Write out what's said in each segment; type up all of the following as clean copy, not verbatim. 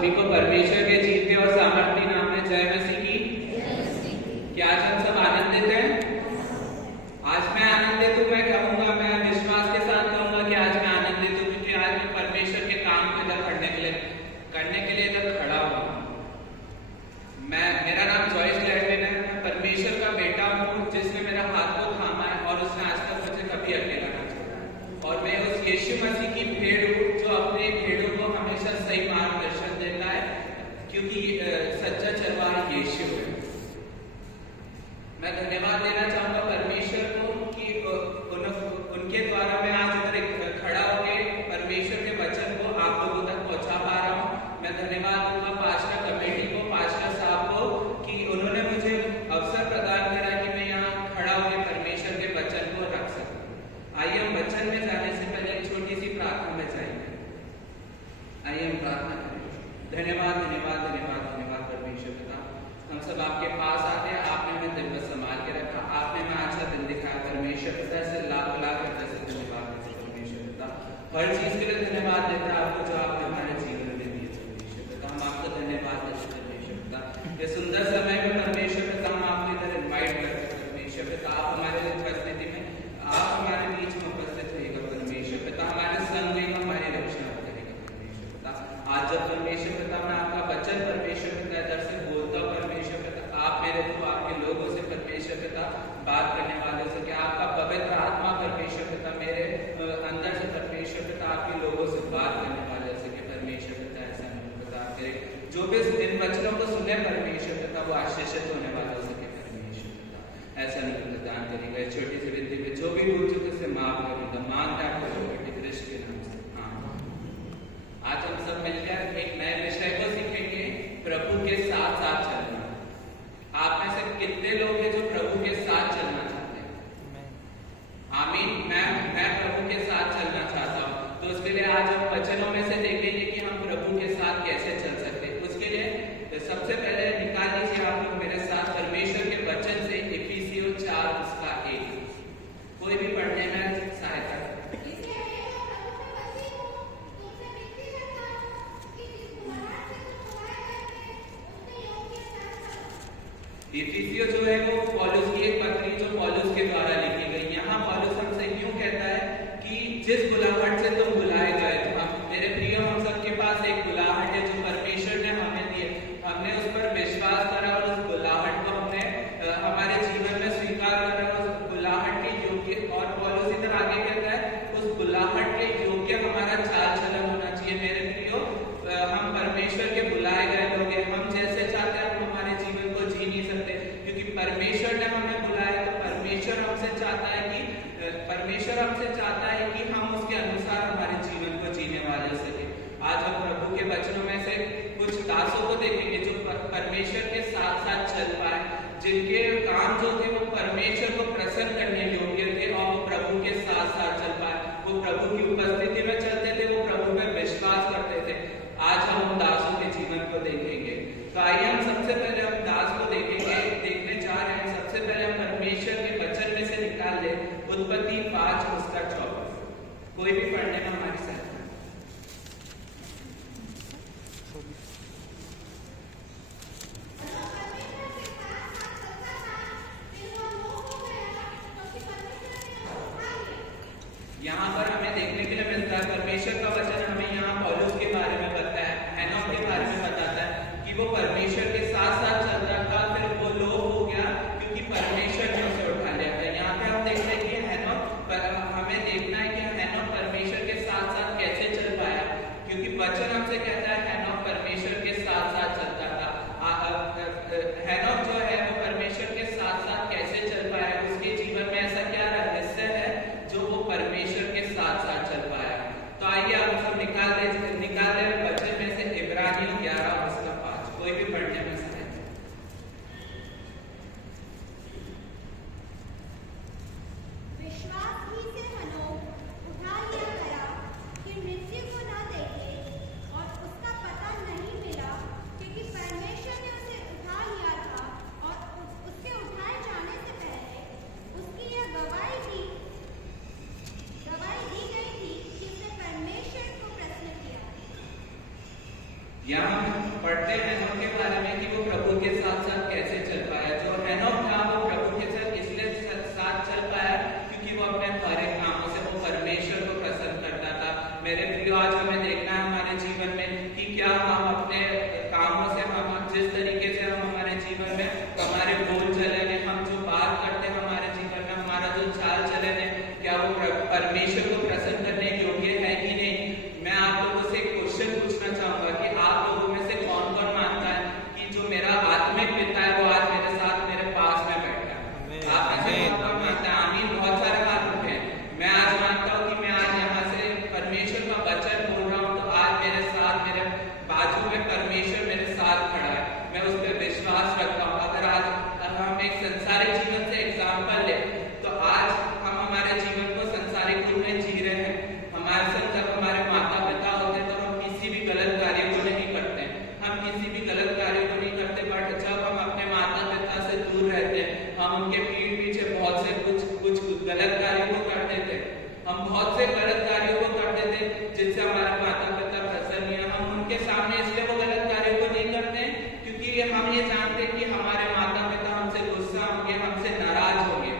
सभी को परमेश्वर के जीवते और सामर्थी नाम में जय मसीह की। क्या आज हम सब आनंदित हैं? आज मैं आनंदित हूँ। मैं कहूँगा, मैं विश्वास के साथ कहूँगा कि आज मैं आनंदित हूँ, क्योंकि आज मैं परमेश्वर के काम को इधर करने के लिए इधर खड़ा हूँ। मेरा नाम जॉयस लेविन है। मैं परमेश्वर का बेटा हूँ, जिसने मेरा हाथ को थामा है और उसने आज तक मुझे कभी अकेला ना छोड़ा। और मैं उस यीशु मसीह की भेड़ हूँ, जो अपने भेड़ों को हमेशा सही मार्गदर्शन देता है, क्योंकि सच्चा चरवाहा यीशु है। मैं धन्यवाद देना चाहूंगा परमेश्वर को कि उनके द्वारा मैं आज उधर खड़ा होकर परमेश्वर के वचन को आप लोगों तक पहुंचा पा रहा हूँ। मैं धन्यवाद दूंगा पास्टर कमेटी को, पास्टर साहब को, कि उन्होंने मुझे अवसर प्रदान करा कि मैं यहाँ खड़ा होकर परमेश्वर के वचन को रख सकूं। आइए हम वचन में जाने से पहले एक छोटी सी प्रार्थना में जाएंगे। आइए हम प्रार्थना करें। धन्यवाद धन्यवाद धन्यवाद धन्यवाद परमेश्वर पिता, हम सब आपके पास आते हैं। आपने हमें दिन में संभाल के रखा, आपने हमें अच्छा दिन दिखाया परमेश्वर पिता। से लाख लाख से धन्यवाद परमेश्वर पिता। हर चीज के लिए धन्यवाद देते हैं आपको, जो आपने हमारे जीवन में दिए परमेश्वर पिता। हम आपको धन्यवाद देते हैं परमेश्वर पिता। ये सुंदर समय में परमेश्वर पिता हम आपको इधर इन्वाइट करते हैं परमेश्वर पिता। आप हमारे उपस्थिति में, आप हमारे बीच में उपस्थित होइएगा परमेश्वर पिता। हमारे संग में हमारी रक्षा करेगा परमेश्वर पिता। आज जब परमेश्वर पिता मैं आपका वचन परमेश्वर पिता इधर से बोलता हूँ परमेश्वर पिता, आप मेरे को आपके लोगों से परमेश्वर पिता बात करने वाले से, कि आपका पवित्र आत्मा परमेश्वर पिता मेरे अंदर से परमेश्वर पिता आपके लोगों से बात करने वाले से, कि परमेश्वर पिता ऐसा नहीं पिता करे जो भी इन वचनों को सुने परमेश्वर पिता वो आशीषित होने वाला हो सके परमेश्वर पिता। ऐसा नहीं प्रदान करेगा। छोटी सी विधि में जो भी भूल चुके उसे माफ करेगा। मांगता है कृष्ण के नाम से, हाँ। आज हम सब मिलकर एक नए विषय को सीखेंगे, प्रभु के साथ साथ चलना। आप में से कितने लोग हैं जो प्रभु के साथ चलना चाहते हैं? आमीन। मैं प्रभु के साथ चलना चाहता हूँ। तो उसके लिए आज हम वचनों में से देखेंगे कि हम प्रभु के साथ कैसे चल सकते हैं। उसके लिए सबसे पहले निकाल लीजिए आप लोग मेरे साथ परमेश्वर के वचन से इफिसियों 4:1। कोई भी पढ़ने में सहायता है। इफिसियों जो है वो पौलुस की एक पत्री, जो पौलुस के द्वारा लिखी गई। यहाँ पौलुस हमसे यूं कहता है कि जिस बुलाहट से तुम बुलाए गए, मेरे प्रिय हम सबके पास एक बुलाहट है जो परमेश्वर ने हमें दी है। हमने उस पर विश्वास करा और उस बुलाहट को हमने हमारे जीवन में स्वीकार करा, उस बुलाहट के योग्य। और पौलुस इधर आगे कहता है उस बुलाहट के योग्य हमारा चाल चलन होना चाहिए। मेरे प्रियो, हम परमेश्वर के बुलाए गए लोग हैं। हम जैसे चाहते हैं हम हमारे जीवन को जी नहीं सकते, क्योंकि परमेश्वर ने हमें बुलाया। तो परमेश्वर हमसे चाहता है कि हम उसके अनुसार हम उनके पीठ पीछे बहुत से कुछ गलत कार्यों को करते थे। हम बहुत से गलत कार्यों को करते थे जिससे हमारे माता पिता प्रसन्न नहीं है। हम उनके सामने इसलिए वो गलत कार्यों को नहीं करते क्योंकि हम ये जानते हैं कि हमारे माता पिता हमसे गुस्सा होंगे, हमसे नाराज होंगे।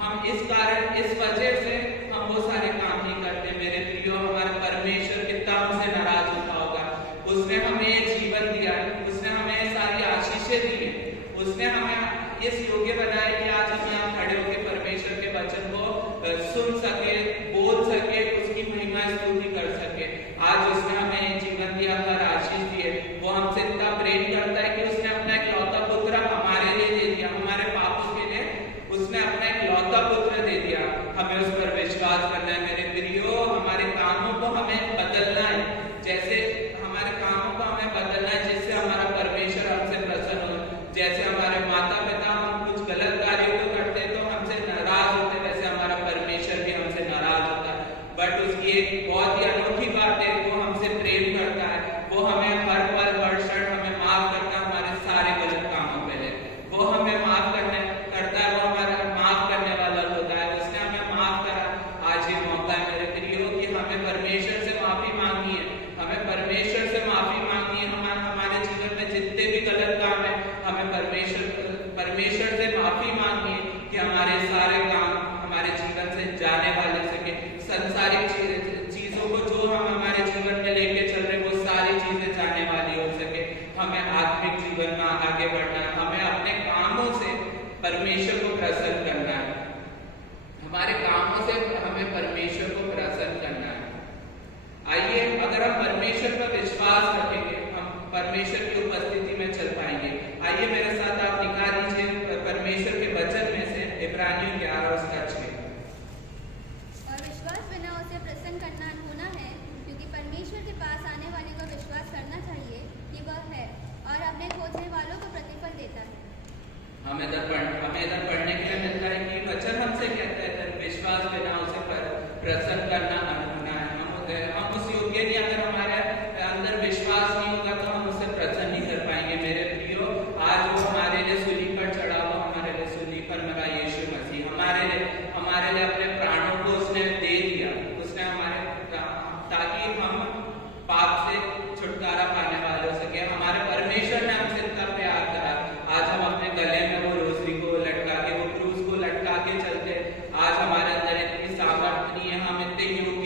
हम इस वजह से हम वो सारे काम नहीं करते। मेरे प्रियो, हमारे परमेश्वर कितना हमसे नाराज होता होगा। उसने हमें जीवन दिया, उसने हमें सारी आशीषें दी है, उसने हमें इस योग्य बनाया कि आज हम यहाँ खड़े होकर परमेश्वर के वचन को सुन सके, बोल सके, उसकी महिमा स्तुति कर सके। आज उसने हमें जीवन दिया, हर आशीष दी है। वो हमसे इतना प्रेम करता है कि उसने अपना इकलौता पुत्र हमारे लिए दे दिया, हमारे पापों के लिए उसने अपना इकलौता पुत्र दे दिया। हमें उस पर विश्वास करना है मेरे प्रियो। हमारे कामों को हमें बदलना है, जैसे हमारे कामों को हमें बदलना है जिससे हमारा परमेश्वर हमसे प्रसन्न हो। जैसे हमारे माता पिता हम कुछ गलत कार्यों को करते तो हमसे नाराज होते, वैसे हमारा परमेश्वर भी हमसे नाराज होता है। बट उसकी एक बहुत ही अनोखी बात है, वो हमसे प्रेम करता है। वो हमें हर पल हर क्षण हमें माफ करता है हमारे सारे गलत कामों के लिए। वो हमें माफ करता है, वो हमारा माफ करने वाला होता है। उसने हमें माफ करा। आज ये मौका है मेरे प्रियो कि हमें परमेश्वर से माफी मांगनी है। हमें परमेश्वर से माफी मांगनी है। हमारे जीवन में जितने भी गलत काम है हमें परमेश्वर से माफी मांगनी है कि हमारे सारे काम हमारे जीवन से जाने वाले सके। संसारिक चीजों को जो हम हमारे जीवन में लेके चल रहे वो सारी चीजें जाने वाली हो सके। हमें आत्मिक जीवन में आगे बढ़ना है। हमें अपने कामों से परमेश्वर को प्रसन्न करना है। हमारे कामों से हमें परमेश्वर को प्रसन्न करना है। आइए, अगर हम परमेश्वर पर विश्वास रखेंगे हम परमेश्वर की उपस्थिति में चल पाएंगे। आइए मेरे साथ आप दिखा दीजिए परमेश्वर के वचन में से इब्रानियों 11:6। और विश्वास बिना उसे प्रसन्न करना होना है, क्योंकि परमेश्वर के पास आने वाले को विश्वास करना चाहिए कि वह है और अपने खोजने वालों को प्रतिफल देता है। हमें इधर पढ़ने के लिए मिलता है कि वचन हमसे कहता है विश्वास बिना उसे प्रसन्न करना होना है। हम उस योग्य नहीं, अगर हमारे अंदर विश्वास नहीं होगा तो हम उसे प्रसन्न नहीं कर पाएंगे मेरे प्रियो। आज वो हमारे लिए सूली पर चढ़ा हुआ, हमारे लिए सूली पर मरा यीशु मसीह हमारे लिए अपने प्राणों को उसने दे दिया। उसने ताकि हम पाप से छुटकारा पाने वाले हो सके। हमारे परमेश्वर ने हमसे इतना प्यार करा। आज हम अपने गले में वो रोसरी को लटका के, वो क्रूस को लटका के चलते। आज हमारे अंदर इतनी सामर्थ्य नहीं है, हम इतने योग्य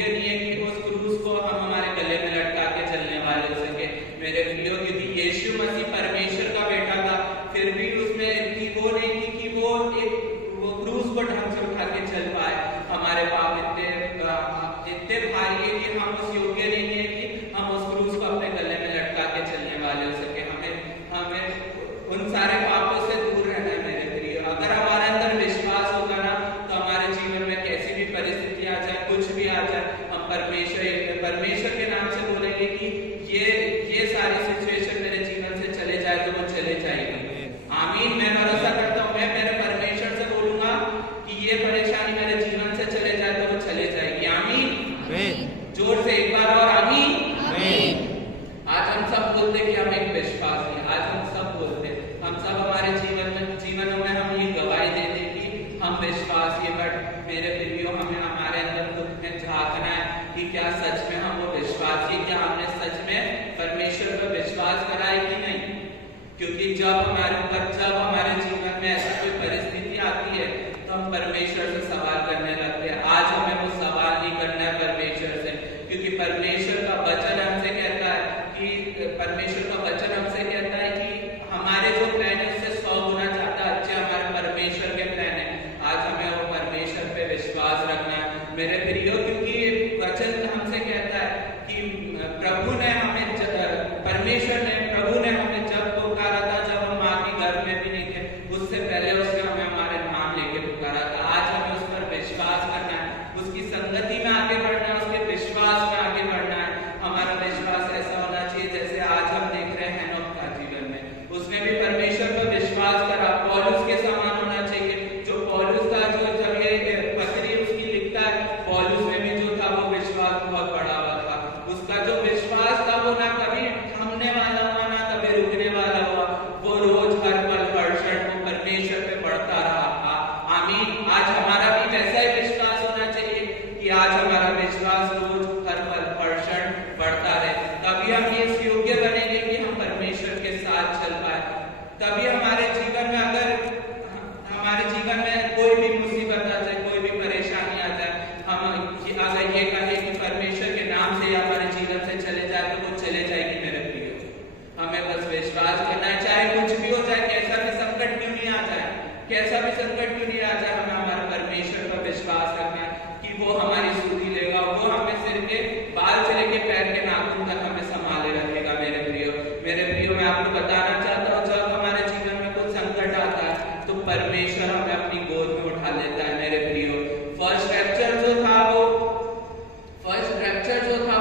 कैसा भी संकट क्यों नहीं आ जाए, हमें हमारे परमेश्वर पर विश्वास रखना है कि वो हमारी सुधि लेगा, वो हमें सिर के बाल से लेके पैर के नाखून तक हमें संभाले रखेगा। मेरे प्रियो मैं आपको बताना चाहता हूँ, जब हमारे जीवन में कुछ संकट आता है तो परमेश्वर हमें अपनी गोद में उठा लेता है। मेरे प्रियो फर्स्ट रैप्चर जो था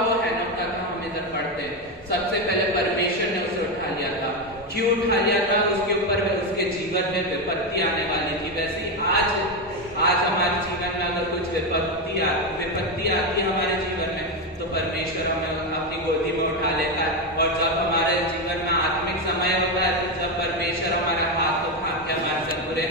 वो हैनोक का था। हम इधर पढ़ते सबसे पहले परमेश्वर ने उसे उठा लिया था। क्यों उठा लिया था? उसके ऊपर उसके जीवन में विपत्ति आने वाली थी। वैसे ही आज हमारे जीवन में अगर कुछ विपत्ति आती है हमारे जीवन में तो परमेश्वर हमें अपनी गोदी में उठा लेता है। और जब हमारे जीवन में आत्मिक समय होता है, जब परमेश्वर हमारे हाथ को थाम के हमारे से पूरे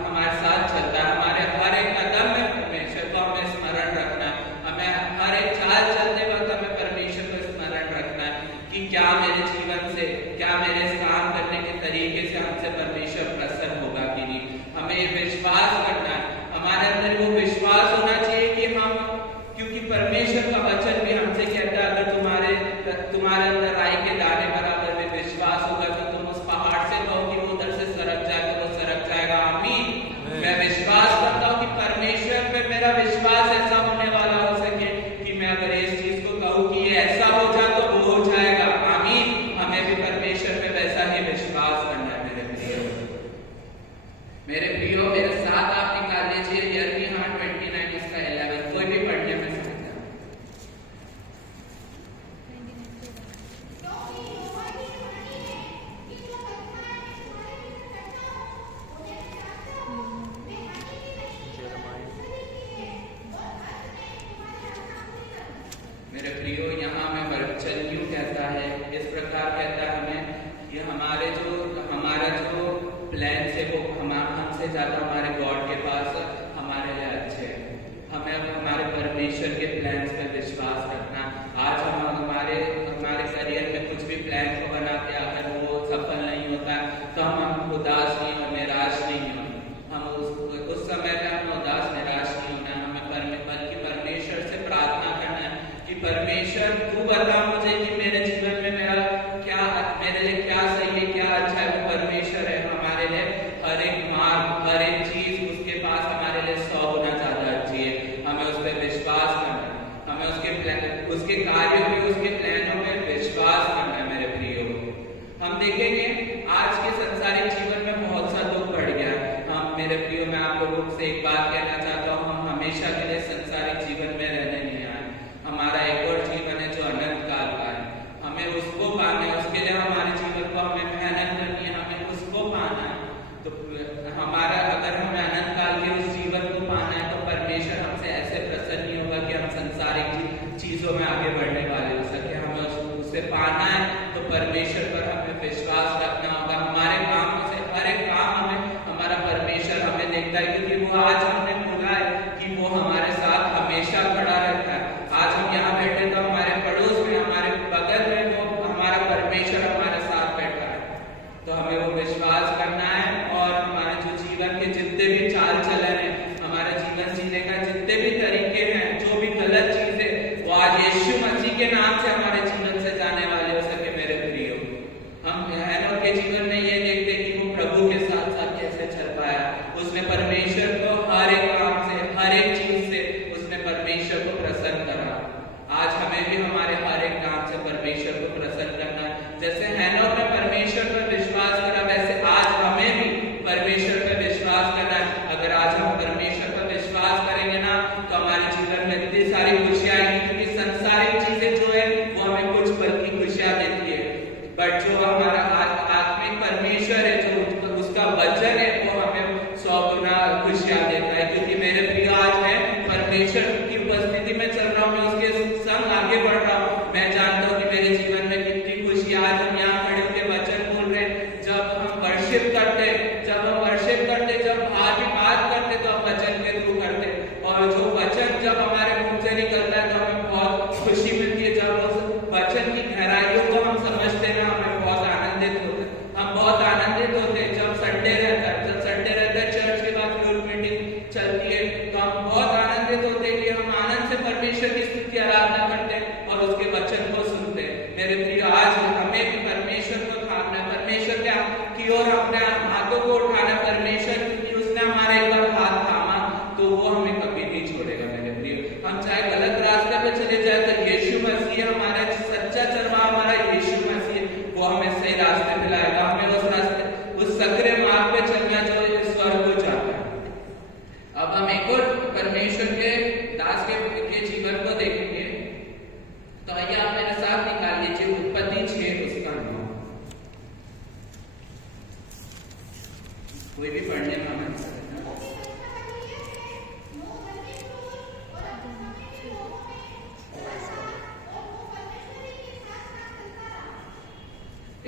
हमारे साथ चलता है, हमारे हर एक कदम में परमेश्वर को हमें स्मरण रखना है। हमें हर एक चाल चलते वक्त हमें परमेश्वर को स्मरण रखना है कि क्या मेरे जीवन से, क्या मेरे काम करने के तरीके से हमसे परमेश्वर प्रसन्न होगा कि नहीं। हमें ये विश्वास करना है, हमारे अंदर वो विश्वास होना चाहिए कि हम, क्योंकि परमेश्वर का वचन भी हमसे कहता है अगर तुम्हारे अंदर राई के दाने बराबर में विश्वास होगा तो तुम उस पहाड़ से कहो कि वो उधर से सरक जाए तो वो सरक जाएगा। आमीन। मैं विश्वास करता हूँ कि परमेश्वर पे मेरा विश्वास ऐसा होने वाला हो सके कि मैं अगर इस चीज को कहूँ कि ये ऐसा हो जाए तो वो हो जाएगा। आमीन। हमें भी परमेश्वर पे वैसा ही विश्वास करना है। मेरे प्रियो मेरे साथ आप निकाल लीजिए यिर्मयाह 29 इसका 11। कोई भी पढ़ने में समझ मेरे प्रियो यहाँ में वचन क्यों कहता है, इस प्रकार कहता है हमें ये हमारा जो प्लान से वो हमसे ज्यादा हमारे गॉड के पास हमारे लिए अच्छे हैं। हमें अब हमारे परमेश्वर के प्लान्स पे विश्वास रखना। आज हम हमारे करियर में कुछ भी प्लान को बनाते अगर वो सफल नहीं होता तो हम उदास नहीं और निराश नहीं हो। हम उस समय पे हमें उदास निराश नहीं होना है। हमें बल्कि परमेश्वर से प्रार्थना करना है कि परमेश्वर तू बता मुझे कि मेरे जीवन में मेरे लिए क्या सही है, क्या अच्छा है। वो परमेश्वर है हमारे लिए हर एक मार्ग, हर एक चीज उसके पास हमारे लिए 100 गुना ज्यादा अच्छी है। हमें उस पर विश्वास करना है, हमें उसके कार्यों पे, उसके प्लानों पे विश्वास करना है। मेरे प्रियो हम देखेंगे आज के संसारिक जीवन में बहुत सा दुख बढ़ गया। हम मेरे प्रियो मैं आप लोगों से एक बात कहना चाहता हूँ, हम हमेशा के लिए संसारिक जीवन में रहने नहीं आए। हमारा एक और जीवन है जो अनंत काल का है। हमें उसको पाना है, उसके लिए हमारे जीवन को हमें मेहनत करनी है, हमें उसको पाना है। तो अगर हमें अनंत काल के उस जीवन को पाना है तो परमेश्वर हमसे ऐसे प्रसन्न नहीं होगा कि हम संसारिक चीजों में आगे बढ़ने वाले हो सके। हमें उसे पाना है तो परमेश्वर पर हमें विश्वास रखना होगा। हमारे काम से हर एक काम हमें हमारा परमेश्वर हमें देखता है, क्योंकि वो आज हमने बोला है कि वो हमारे साथ हमेशा खड़ा रहता है। आज हम यहाँ बैठे तो हमारे पड़ोस में, हमारे बगल में वो हमारा परमेश्वर हमारे साथ बैठा है। तो हमें वो विश्वास करना है और हमारे जो जीवन के जितने भी चाल चलन है, हमारे जीवन जीने का जितने भी तरीके हैं, जो भी गलत चीज है वो आज यीशु मसीह के नाम से हमारे जीवन से जाने वाले हो सके। मेरे प्रियो हम हैनोक के जीवन में ये देखते कि वो प्रभु के साथ साथ कैसे चल पाया। उसने परमेश्वर को हर एक काम से, हर एक चीज से उसने परमेश्वर को प्रसन्न करा। आज हमें भी हमारे हर एक काम से परमेश्वर को प्रसन्न करना है। जैसे हैनोक ने परमेश्वर पर विश्वास करा, वैसे आज हमें भी परमेश्वर पर विश्वास करना है। अगर आज हम परमेश्वर पर विश्वास करेंगे ना तो हमारे जीवन में इतनी सारी खुशियां आएंगी, क्योंकि संसारिक चीजें जो है वो हमें कुछ पल की खुशियां देती है, बट जो हमारा आत्मिक परमेश्वर है, जो उसका वचन है, वो हमें 100 गुना खुशियां देता है। क्योंकि मेरे प्रिय आज मैं परमेश्वर की उपस्थिति में चल रहा हूँ, मैं उसके संग आगे बढ़ रहा हूँ। मैं जानता हूँ कि मेरे जीवन में कितनी खुशी। आज हम यहाँ खड़े होकर वचन बोल रहे हैं। जब हम वर्शिप करते, जब बात करते तो हम वचन के थ्रू करते, और जो वचन जब हमारे मुंह से निकलता है तो हमें बहुत खुशी मिलती है। जब उस वचन की गहराइयों को हम समझते हैं, हमें बहुत आनंदित होते हैं। हम बहुत आनंदित होते हैं जब संडे रहता है, चर्च के बाद ग्रुप मीटिंग चलती है, तो हम बहुत आनंदित होते हैं कि हम आनंद से परमेश्वर की स्तुति आराधना करते हैं और उसके वचन को सुनते हैं। मेरे प्रिय आज हमें भी परमेश्वर को थामना, परमेश्वर की ओर अपने हाथों को कोई भी पढ़ने में हमारी मदद ना।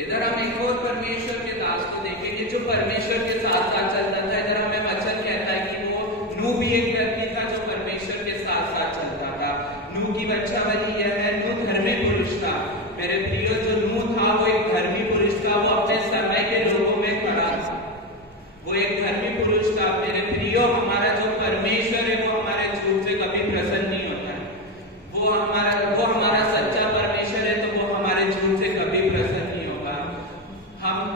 इधर हम एक और परमेश्वर के दास को देखेंगे जो परमेश्वर के साथ साथ चलता था। इधर हमें वचन कहता है कि वो नूह भी एक व्यक्ति था जो परमेश्वर के साथ साथ चलता था। नूह की वंशावली यह है, नूह धर्मी पुरुष था। मेरे प्रियो, जो नूह था वो एक धर्मी पुरुष था, वो अपने समय के लोगों में खड़ा था, वो एक धर्मी पुरुष था। मेरे प्रियो, हमारा जो परमेश्वर है वो हमारे झूठ से कभी प्रसन्न नहीं होता है। वो हमारा सच्चा परमेश्वर है, तो वो हमारे झूठ से कभी प्रसन्न नहीं होगा।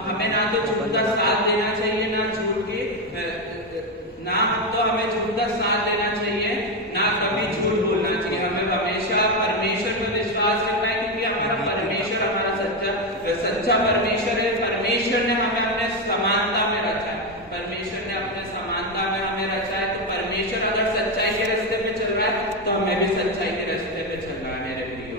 हमें ना तो झूठ का साथ देना चाहिए, हमें झूठ का साथ देना चाहिए, ना कभी झूठ बोलना चाहिए। हमें हमेशा परमेश्वर पर विश्वास रखना है, क्योंकि हमारा परमेश्वर हमारा सच्चा परमेश्वर है। परमेश्वर ने हमें अपने समानता में रचा है, परमेश्वर ने अपने समानता में हमें रचा है। तो परमेश्वर अगर सच्चाई के रास्ते पे चल रहा है, तो हमें भी सच्चाई के रास्ते पे चलना है। मेरे प्रियो,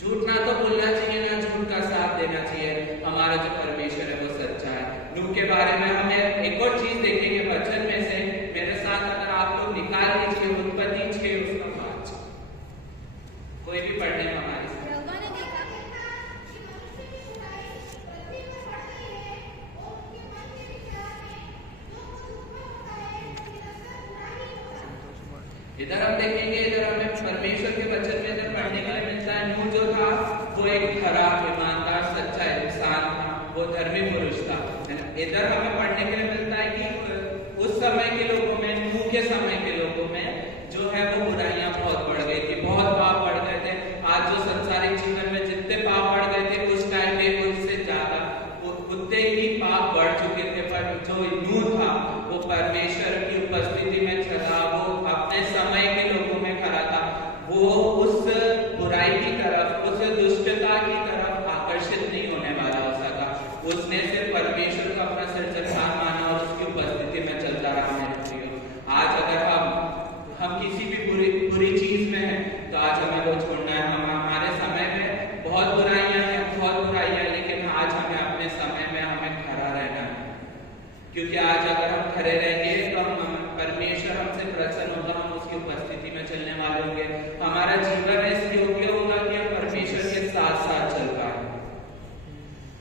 झूठ ना तो बोलना चाहिए, ना झूठ का साथ देना चाहिए। हमारा जो परमेश्वर है वो सच्चा है। नूह के बारे में हमें एक और चीज देखेंगे वचन में से। मेरे साथ अगर आप लोग निकाल लीजिए उत्पत्ति 6 उसका 5, कोई भी पढ़ने में हमारे इधर हम देखेंगे, इधर हमें परमेश्वर के वचन में इधर पढ़ने के लिए मिलता है, नूह जो था वो एक खराब, ईमानदार, सच्चा इंसान था, वो धर्मी पुरुष था। इधर हमें पढ़ने के लिए मिलता है कि उस समय के लोगों में, नूह के समय के लोगों में जो है वो बुराइयां बहुत बढ़ गई थी, बहुत पाप बढ़ गए थे। आज जो संसारिक जीवन में जितने पाप बढ़ गए थे, उस टाइम में उससे ज्यादा उतने ही पाप बढ़ चुके थे। पर जो नूह था वो परमेश्वर की उपस्थिति में चला, वो अपने समय के लोगों में खड़ा था। वो उस बुराई की तरफ, उस दुष्टता की तरफ आकर्षित नहीं होने वाला हो सका। उसने सिर्फ परमेश्वर को अपना सृजनहार माना और उसकी उपस्थिति में चलता रहा। मेरे प्रियो, आज अगर हम किसी भी बुरी चीज में हैं, तो आज हमें वो छोड़ना है। हमारे समय में बहुत बुराइयां हैं, बहुत बुराइयां, लेकिन आज हमें अपने समय में हमें खड़ा रहना है, क्योंकि आज अगर हम खड़े रहेंगे तो हम परमेश्वर हमसे प्रसन्न होगा, हम उसकी उपस्थिति में चलने वाले होंगे। हमारा जीवन इस योग्य होगा कि हम परमेश्वर के साथ साथ चल पाए।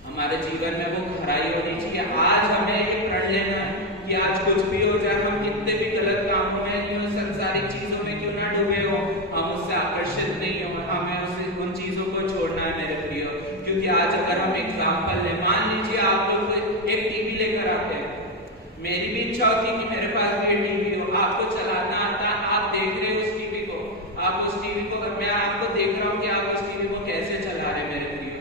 हमारे जीवन में वो खराई होनी चाहिए। आज हमें ये प्रण लेना है कि आज कुछ भी हो जाए, हम कितने भी गलत कामों में, क्यों संसारिक चीजों में क्यों ना डूबे हो, हम उससे आकर्षित नहीं हो, हमें उन चीजों को छोड़ना है। मेरे प्रियो, क्योंकि आज अगर हम एग्जाम्पल ले, मान लीजिए आप लोग एक टीवी लेकर आते हैं। मेरी भी इच्छा होती है कि मेरे पास भी टीवी हो, आपको चलाना आता, आप देख रहे हो उस टीवी को, आप उस टीवी को, मैं आपको देख रहा हूँ कि आप उस टीवी को कैसे चला रहे। मेरे प्रियो,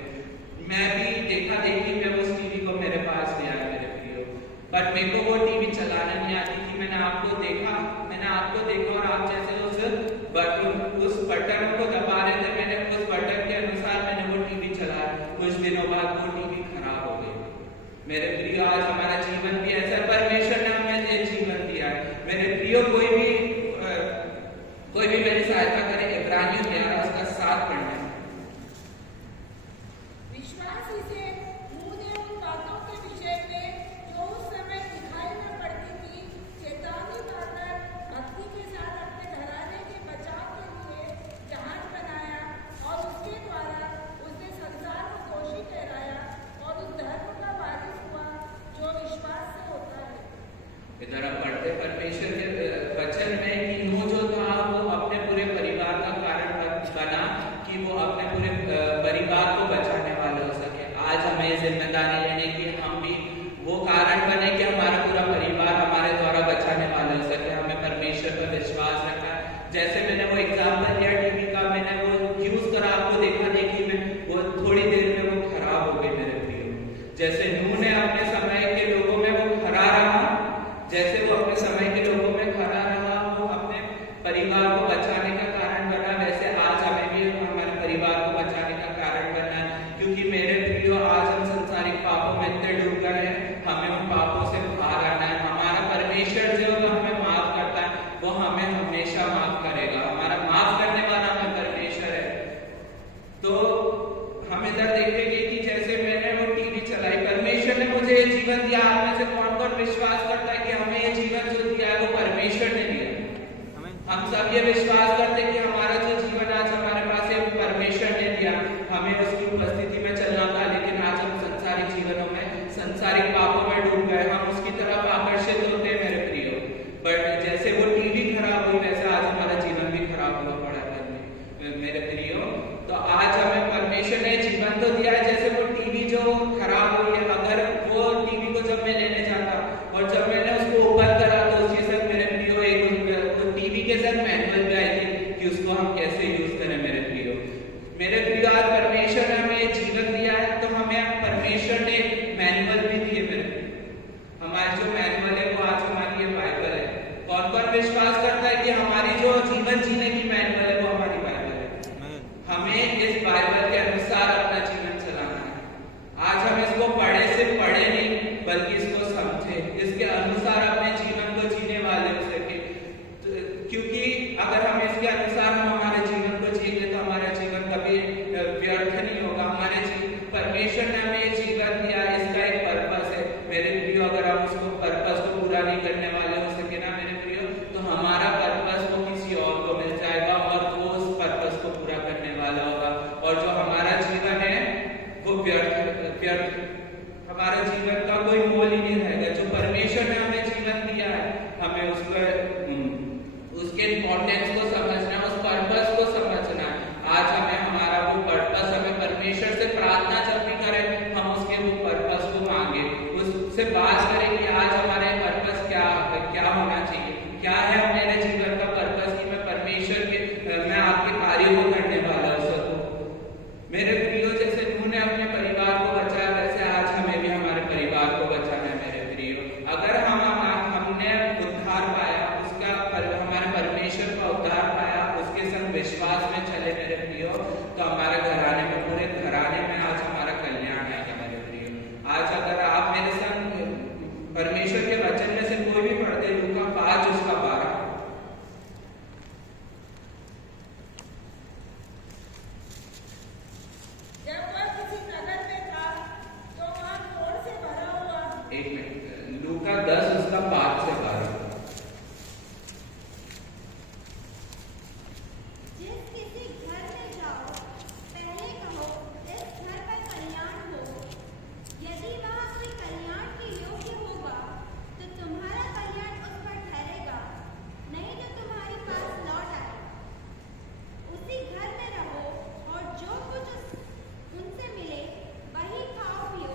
मैं भी देखा देखी में उस टीवी को मेरे पास ले आया। मेरे प्रियो, पर मेरे को वो टीवी चलाना नहीं आती थी। मैंने आपको देखा और आप जैसे उस बटन को दबा रहे थे, मैंने उस बटन के अनुसार मैंने वो टीवी चलाया। कुछ दिनों बाद वो टीवी खराब हो गई। मेरे प्रियो, आज हमारा जीवन भी ऐसा है, परमेश्वर ने हमें ये जीवन दिया है। मेरे प्रियो, कोई भी मेरी सहायता करे, इब्रानियों 11 उसका 7 पढ़ना है। विश्वास इसे नूह ने उन बातों के विषय में जो उस समय दिखाई न पड़ती थी चेतावनी पाकर भक्ति के साथ अपने घराने के बचाव के लिए जहाज बनाया, और उसके द्वारा उसने संसार को दोषी ठहराया और उस धर्म का वारिस हुआ जो विश्वास से होता है। इधर आप पढ़ते परमेश्वर के वचन में कि नूह जो था वो अपने पूरे परिवार का कारण बना, कि वो अपने पूरे परिवार को बचाने वाले हो सके। आज हमें जिम्मेदारी लेने की, हम भी वो कारण बने कि हमारा पूरा परिवार हमारे द्वारा बचाने वाले हो सके। हमें परमेश्वर पर विश्वास रखना है। जैसे मैंने वो एग्जाम्पल दिया टीवी का, मैंने वो यूज करा, आपको देखा देखी में वो थोड़ी देर में वो खराब हो गई। मेरे प्रियो, जैसे नूह ने अपने समय के लोगों में वो खड़ा रहा, जैसे वो अपने समय के लोगों में विश्वास करता है कि हमें ये जीवन जो दिया है वो परमेश्वर ने दिया है। हम सब ये विश्वास करते हैं कि हमारा जो जीवन आज हमारे पास है वो परमेश्वर ने दिया। हमें उसकी उपस्थिति में चलना था, लेकिन आज हम संसारिक जीवनों में, संसारिक पापों में डूब गए। हम उसकी तरफ आकर्षित होते हैं मेरे प्रियो। बट जैसे वो टीवी खराब हुई, वैसे आज हमारा जीवन भी खराब हुआ पड़ा है मेरे प्रियो। तो आज हमें परमेश्वर ने जीवन तो दिया है। जैसे वो टीवी जो खराब हुई है, अगर वो टीवी को जब मैं लेने जाता और जब मैंने उसको ओपन करा तो उसके साथ मेरे प्रियो एक टीवी के साथ मैनुअल भी आई थी कि उसको हम कैसे यूज करें मेरे प्रियो। मेरे प्रियो, आज परमेश्वर ने हमें जीवन दिया है तो हमें परमेश्वर ने मैनुअल भी दिए मेरे प्रियो। हमारे जो मैनुअल है वो आज हमारी ये बाइबल है। कौन कौन विश्वास करता है कि हमारी जो जीवन जीने की मैनुअल है वो हमारी बाइबल है। हमें इस बाइबल के अनुसार अपना जीवन चलाना है। आज हम इसको पढ़े से पढ़े नहीं, बल्कि इसको समझे, इसके अनुसार अपने जीवन को जीने वाले हो सके। क्योंकि अगर हम इसके अनुसार हम हमारे जीवन को जिएंगे तो हमारा जीवन कभी व्यर्थ नहीं होगा। परमेश्वर ने हमें ये जीवन दिया, इसका एक पर्पस है मेरे प्रियो। अगर हम उसको पर्पस को पूरा नहीं करने वाले हो सके ना मेरे प्रियो, तो हमारा पर्पस वो किसी और को मिल जाएगा और वो उस पर्पस को पूरा करने वाला होगा। और जो हमारा जीवन है वो व्यर्थ, हमारा जीवन का कोई मोल ही नहीं रहेगा। जो परमेश्वर ने हमें जीवन दिया है, हमें उसके इम्पोर्टेंस को समझना, उस पर्पस को समझना। आज हमें हमारा वो पर्पस, हमें परमेश्वर से प्रार्थना जब भी करें, हम उसके वो पर्पस को मांगे, उससे बात करें कि आज हमारे पर्पस क्या होना चाहिए, क्या है मेरे जीवन का पर्पस, कि मैं परमेश्वर के, मैं आपके कार्य को करने वाला हूँ। मेरे प्रियो, जैसे उन्होंने अपने परिवार को बचाया, वैसे आज हमें भी हमारे परिवार को बचाना है मेरे प्रियो। अगर हमने उद्धार पाया, उसका हमारे परमेश्वर का उद्धार पाया, उसके संग विश्वास में चले मेरे प्रियो, तो हमारे घराने में, पूरे घराने में आज हमारा कल्याण आएगा मेरे प्रियो। आज अगर आप मेरे संग परमेश्वर के वचन में से कोई भी पढ़ते, लूका 5:12, जब वह किसी नगर में था तो वहाँ कोढ़ से भरा हुआ, एक मिनट, लूका 10:5-12, जिस किसी घर में जाओ, पहले कहो, इस घर पर कल्याण हो। यदि वह अपने कल्याण के योग्य होगा, तो तुम्हारा कल्याण उस पर ठहरेगा, नहीं तो तुम्हारे पास लौट आए। उसी घर में रहो और जो कुछ उनसे मिले वही खाओ पियो,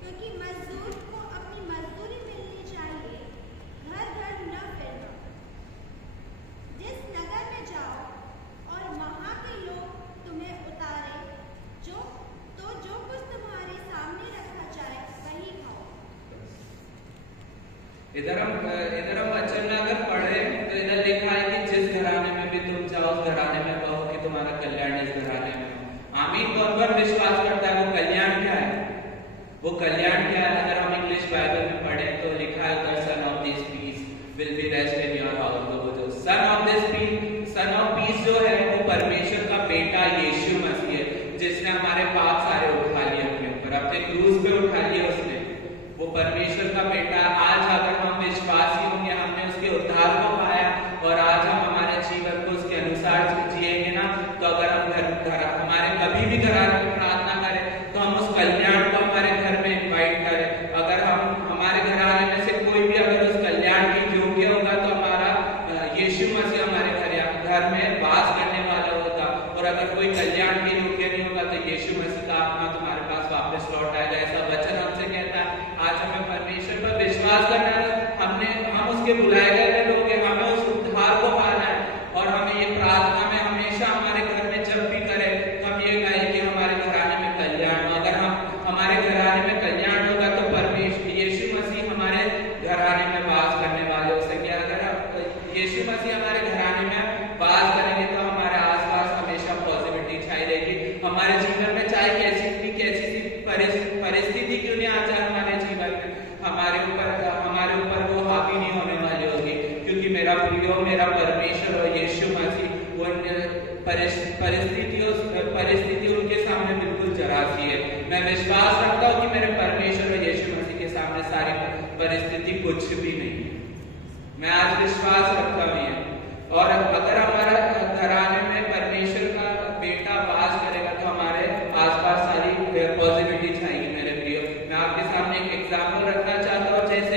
क्योंकि मजदूर को अपनी मजदूरी मिलनी चाहिए। घर घर न फिरना। जिस नगर में जाओ और वहाँ के लोग तुम्हें उतारे, जो कुछ तुम्हारे सामने रखा जाए वही खाओ। इधर हम वचन में अगर पढ़े तो इधर लिखा है कि जिस घराने में भी तुम जाओ, उस घराने में कहो कि तुम्हारा कल्याण इस घराने में हो। आमीन। कौन कौन विश्वास करता है वो कल्याण क्या है? वो कल्याण क्या है? अगर हम इंग्लिश बाइबल में पढ़े तो लिखा है उधर, son of this peace will be rest in your house. तो जो सन ऑफ पीस जो है वो परमेश्वर का बेटा यीशु मसीह है, जिसने हमारे पाप सारे उठा लिए अपने ऊपर, अपने क्रूस पे उठा लिए उसने। वो परमेश्वर का बेटा। आज अगर हम विश्वासी होंगे, हमने उसके उद्धार को पाया और आज हम हमारे जीवन को उसके अनुसार जिएंगे ना, तो अगर हम हमारे कभी भी घराने में प्रार्थना करें तो हम उस कल्याण को हमारे घर में इनवाइट करें। अगर हम हमारे घराने में से कोई भी अगर उस कल्याण के योग्य होगा तो हमारा यीशु मसीह हमारे घर में वास करने वाला होगा। और अगर कोई कल्याण के योग्य नहीं होगा तो यीशु मसीह का आत्मा तुम्हारे पास वापस लौट आएगा। ऐसा वचन हमसे कहता है। आज हमें परमेश्वर पर विश्वास करना है, हम उसके बुलाए गए लोग हैं, हमें उस उद्धार को पाना है। और हमें ये प्रार्थना में हमेशा हमारे घर में जब भी करें तो हम ये कहें कि हमारे घराने में कल्याण हो। अगर हमारे घराने में कल्याण होगा तो परमेश्वर यीशु मसीह हमारे घराने में वास करने वाले हो सके। अगर यीशु मसीह हमारे घराने में वास करेंगे तो हमारे आसपास हमेशा पॉजिटिविटी छाई रहेगी। हमारे जीवन में चाहे कैसी परिस्थिति क्यों नहीं आ जाए हमारे जीवन में, हमारे ऊपर वो हावी नहीं होने वाली होगी, क्योंकि मेरा प्रियो, मेरा परमेश्वर और यीशु मसीह वो परिस्थिति उनके सामने बिल्कुल जरा सी है। मैं विश्वास रखता हूँ कि मेरे परमेश्वर और यीशु मसीह के सामने सारी परिस्थिति कुछ भी नहीं है। मैं आज विश्वास रखता हूँ ये। और अगर हमारा घराने में परमेश्वर का बेटा वास करेगा तो हमारे आसपास सारी पॉजिटिविटी छाएगी। मेरे प्रियो, मैं आपके सामने एक एग्जाम्पल रखना चाहता हूँ। जैसे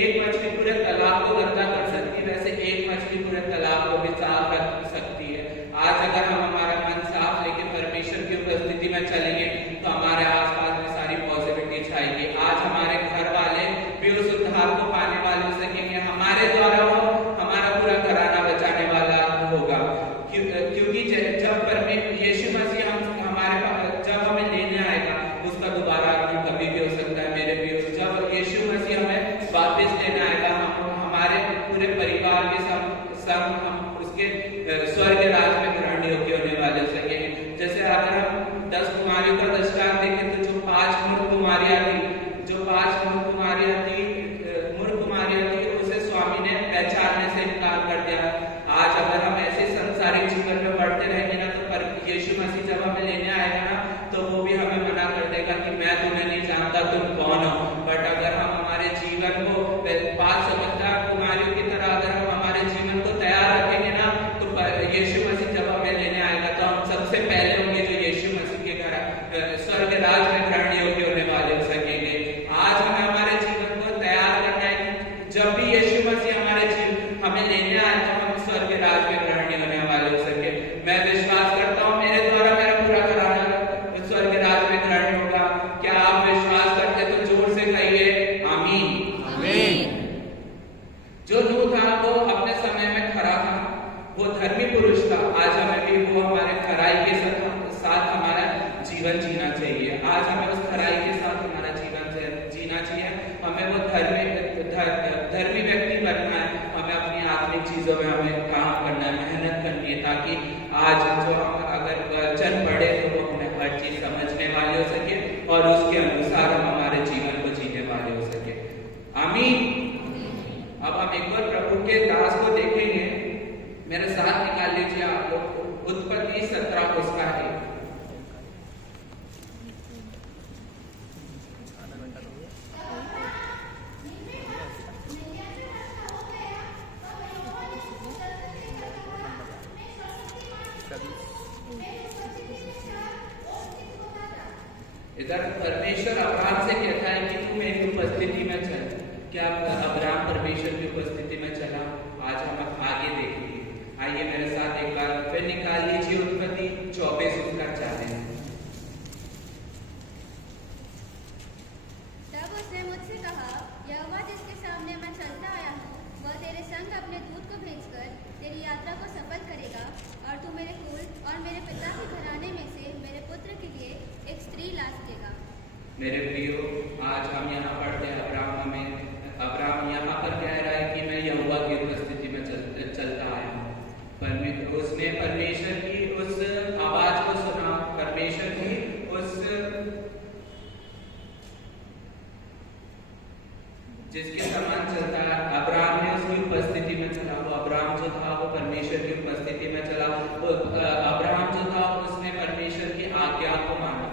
एक मछली पूरे तालाब को गंदा कर सकती है, वैसे एक मछली पूरे तालाब को भी साफ रख सकती है। आज अगर हम हमारा मन साफ लेके परमेश्वर की उपस्थिति में चलेंगे तो हमारे आसपास में सारी पॉजिटिविटी छाएगी। आज हमारे घर वाले भी उस उद्धार को पाने वाले हो सकेंगे, हमारे द्वारा वो हमारा पूरा घराना बचाने वाला होगा। क्योंकि जब यीशु मसीह जब हमें लेने आएगा, उसका दोबारा आगमन कभी भी हो सकता है। मेरे भी जब यीशु मसीह हमें वापस लेने आएगा, हमारे पूरे परिवार के संग हम उसके स्वर्ग राज में ग्रहण योग्य होने वाले हो सकेंगे। जैसे अगर हम 10 कुमारियों का दृष्टांत देखें तो जो 5 मूर्ख कुमारियां थी, उसे स्वामी ने पहचानने से इनकार कर दिया। आज अगर हम ऐसे संसारिक जीवन में बढ़ते रहेंगे ना, तो यीशु मसीह जब हमें लेने आएगा ना, तो वो भी हमें मना कर देगा कि मैं तुम्हें नहीं जानता, तुम कौन हो। बट अगर हम हमारे जीवन को 5 समझदार कुमारियों की तरह अगर हम हमारे जीवन को तैयार रखेंगे ना, तो यीशु मसीह जब हमें लेने आएगा तो हम सबसे पहले होंगे जो यीशु मसीह के घर स्वर्ग राज में ग्रहण योग्य होने वाले हो सकेंगे। आज हमें हमारे जीवन को तैयार करना है कि जब भी यीशु मसीह हमें लेने आए तो हम स्वर्ग राज में ग्रहण होने वाले हो सके। मैं विश्वास करता हूँ मेरे द्वारा मेरा पूरा घराना स्वर्ग राज में ग्रहण होगा। क्या आप विश्वास करते तो जोर से कहिए आमीन। आमीन। जो नूह था वो अपने समय में खरा था, वो धर्मी पुरुष था। आज हमें भी वो हमारे खराई के साथ हमारा जीवन जीना चाहिए। आज हमें उस खराई के साथ हमारा जीवन जीना चाहिए। हमें वो धर्मी व्यक्ति बनना है। हमें अपनी आत्मिक चीजों में हमें काम करना है, मेहनत करनी है, ताकि आज जो हम अगर वचन पढ़े तो वो हमें हर चीज समझने वाले हो सके और उसके अनुसार हम हमारे जीवन को जीने वाले हो सके। आमीन। अब हम एक बार प्रभु के दास को देखेंगे। मेरे साथ निकाल लीजिए आप लोग उत्पत्ति 17 उसका है। इधर परमेश्वर अब्राहम से कहता है कि तू मेरी उपस्थिति में चल। क्या अब्राहम परमेश्वर की उपस्थिति में चला? आज हम आगे देखेंगे। आइए मेरे साथ एक बार फिर निकाल लीजिए उत्पत्ति 24 उसका 40। तब उसने मुझसे कहा, यहोवा जिसके सामने मैं चलता आया हूँ, वह तेरे संग अपने दूत को भेजकर तेरी यात्रा को सफल करेगा, और तू मेरे कुल और मेरे पिता के घराने में से मेरे पुत्र के लिए एक स्त्री ला सकेगा। मेरे प्रियो, आज हम यहाँ पढ़ते हैं अब्राहम यहाँ पर कह रहा है कि मैं यहोवा की उपस्थिति में चलता आया हूँ। उसने परमेश्वर की उस आवाज को सुना, परमेश्वर की उस जिसके समान चलता है। अब्राहम ने उसकी उपस्थिति में चला। वो अब्राहम जो था वो परमेश्वर की उपस्थिति में चला। अब्राहम जो था उसने परमेश्वर की आज्ञा को माना।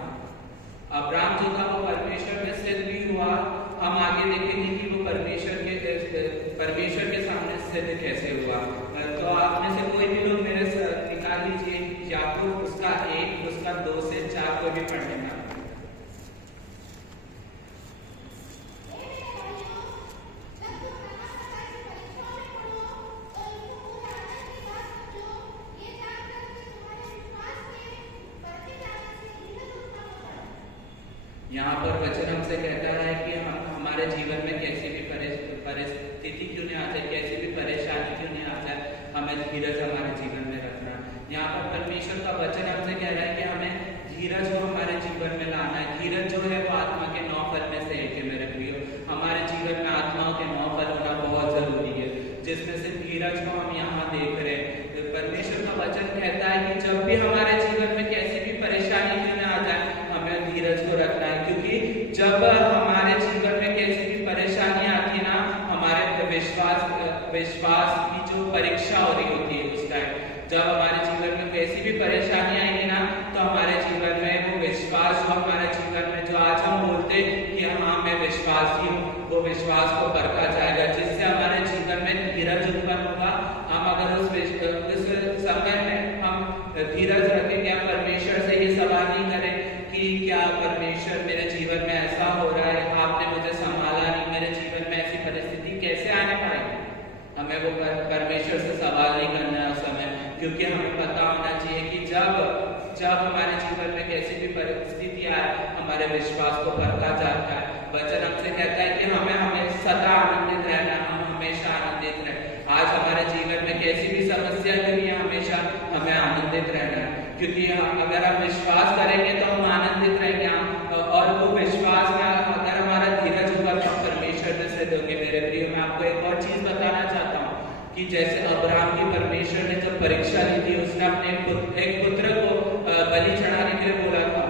अब्राहम जो था वो परमेश्वर में सिद्ध भी हुआ। हम आगे देखेंगे कि वो परमेश्वर के सामने सिद्ध कैसे हुआ। तो आप में से कोई भी लोग मेरे निकाल लीजिए याकूब उसका 1 उसका 2 से 4 को भी पढ़ लेना। यहाँ पर वचन हमसे कहता है कि हमारे जीवन में कैसी भी परिस्थिति क्यों नहीं आ जाए, कैसी भी परेशानी क्यों नहीं आ जाए, हमें धीरज हमारे जीवन में रखना। यहाँ पर परमेश्वर का वचन हमसे कह रहा है कि हमें धीरज को हमारे जीवन में लाना है। धीरज जो है वो आत्मा के 9 फल में से एक है। मेरे प्रियो, हमारे जीवन में आत्माओं के 9 फल होना बहुत जरूरी है, जिसमें से धीरज को हम यहाँ देख रहे हैं। परमेश्वर का वचन कहता है कि जब भी हमारे जीवन में कैसी भी परेशानी क्यों न आ जाए, हमें धीरज को रखना है। क्योंकि जब हमारे जीवन में कैसी भी परेशानी आती है ना, हमारे विश्वास की जो परीक्षा हो रही होती है उस टाइम, जब हमारे जीवन में कैसी भी परेशानी आएगी ना, तो हमारे जीवन में वो विश्वास जो हमारे जीवन में जो आज हम बोलते कि हाँ मैं विश्वासी हूँ, वो विश्वास को परखा जाएगा वो परमेश्वर से सवाल नहीं करना है उस समय, क्योंकि हमें पता होना चाहिए कि जब हमारे जीवन में कैसी भी परिस्थिति आए, हमारे विश्वास को परखा जाता है। वचन हमसे कहता है कि हमें सदा आनंदित रहना, हम हमेशा आनंदित रहे। आज हमारे जीवन में कैसी भी समस्या क्यों नहीं है, हमेशा हमें आनंदित रहना है, क्योंकि अगर हम विश्वास करेंगे तो हम आनंदित रहेंगे। और वो विश्वास में अगर हमारा धीरज होगा तो हम परमेश्वर से सिद्ध होंगे। मेरे प्रिय, मैं आपको एक और चीज बताना चाहता हूँ कि जैसे अब्राहम की परमेश्वर ने जब परीक्षा ली थी, उसने अपने एक पुत्र को बलि चढ़ाने के लिए बोला था।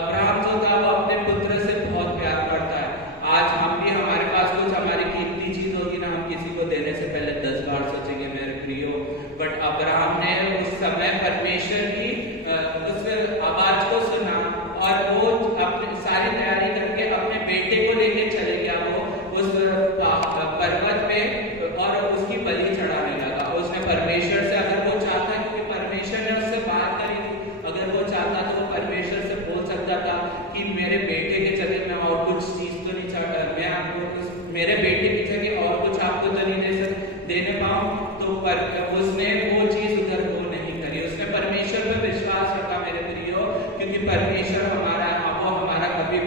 अब्राहम जो था वो अपने पुत्र से बहुत प्यार करता है। आज हम भी, हमारे पास कुछ हमारी कीमती चीज होगी ना, हम किसी को देने से पहले 10 बार सोचेंगे मेरे प्रियो। बट अब्राहम ने उस समय परमेश्वर की उस आवाज को सुना और वो अपनी सारी तैयारी करके अपने बेटे को लेके चले गया वो उस पर्वत पे और उसकी बलि चढ़ाने लगा। उसने परमेश्वर से, अगर वो चाहता है, क्योंकि परमेश्वर ने उससे बात करी थी, अगर वो चाहता तो वो परमेश्वर से बोल सकता था कि मेरे बेटे के जगह मैं और कुछ चीज तो नहीं चाहता, मैं आपको मेरे बेटे की जगह और कुछ आपको तो नहीं देने पाऊं, तो उसने वो चीज उधर वो नहीं करी। उसने परमेश्वर पर विश्वास रखा मेरे प्रियो, क्योंकि परमेश्वर हमारा, वो हमारा कभी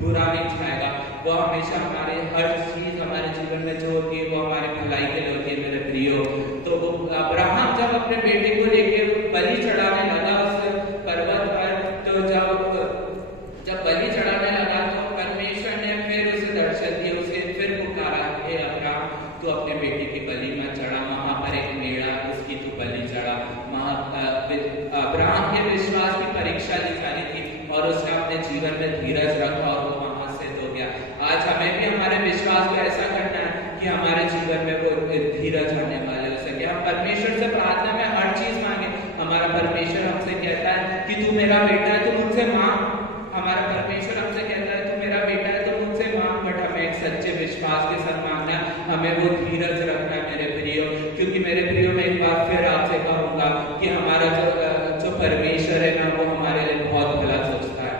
बुरा नहीं चाहेगा। वो हमेशा हमारे हर चीज हमारे जीवन में जो होती है वो हमारी भलाई के लिए होती है मेरे प्रियो। तो वो अब्राहम जब अपने बेटे को लेके बलि चढ़ाने लगा उस पर्वत पर, तो जब बलि चढ़ाने लगा तो परमेश्वर ने फिर उसे दर्शन दिया, उसे फिर पुकारा, हे अब्राहम तू अपने बेटे की बलि मत चढ़ा, वहां पर एक मेढ़ा उसकी तू बलि चढ़ा। अब्राहम के विश्वास की परीक्षा ली जा रही थी और उसने अपने जीवन में धीरज रखा और वो वहां से हो गया। आज हमें भी हमारे विश्वास को ऐसा करना है कि हमारे जीवन में वो धीरज आने वाले हो सके। हम परमेश्वर से प्रार्थना में हर चीज मांगे, हमारा परमेश्वर हमसे कहता है कि तू मेरा बेटा है तो मुझसे मांग। हमारा परमेश्वर हमसे कहता है तू मेरा बेटा है तो मुझसे मांग। बट हमें एक सच्चे विश्वास के साथ मांगना, हमें वो धीरज रखना है मेरे प्रियो। क्योंकि मेरे प्रियो, मैं एक बार फिर आपसे कहूंगा कि हमारा जो परमेश्वर है ना, वो हमारे लिए बहुत भला सोचता है।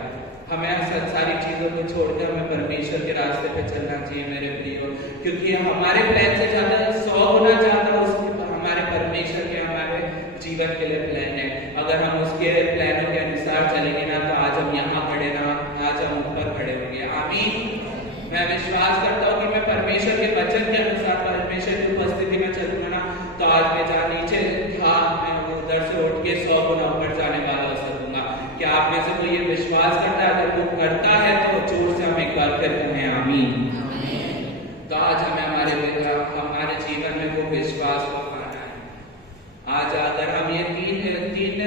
हमें संसारिक चीजों को छोड़कर हमें परमेश्वर के रास्ते पे चलना चाहिए मेरे प्रियो, क्योंकि हमारे प्लान से ज्यादा 100 गुना ज्यादा उसके हमारे परमेश्वर के हमारे जीवन के लिए प्लान है। अगर हम उसके प्लानों के अनुसार चलेंगे ना, तो आज हम यहाँ खड़े ना, आज हम ऊपर खड़े होंगे। आमीन। मैं विश्वास करता हूँ कि मैं परमेश्वर के वचन के अनुसार, परमेश्वर की उपस्थिति में चलूंगा ना, तो आज मैं जहाँ नीचे था, मैं उधर से उठ के 100 गुना ऊपर जाने वाला हो सकूंगा। क्या आप में से कोई ये विश्वास करता है? अगर वो करता है तो जोर से हम एक बार फिर कहें आमीन। तो आज हमें हमारे जीवन में वो विश्वास को पाना है। आज अगर हम ये तीन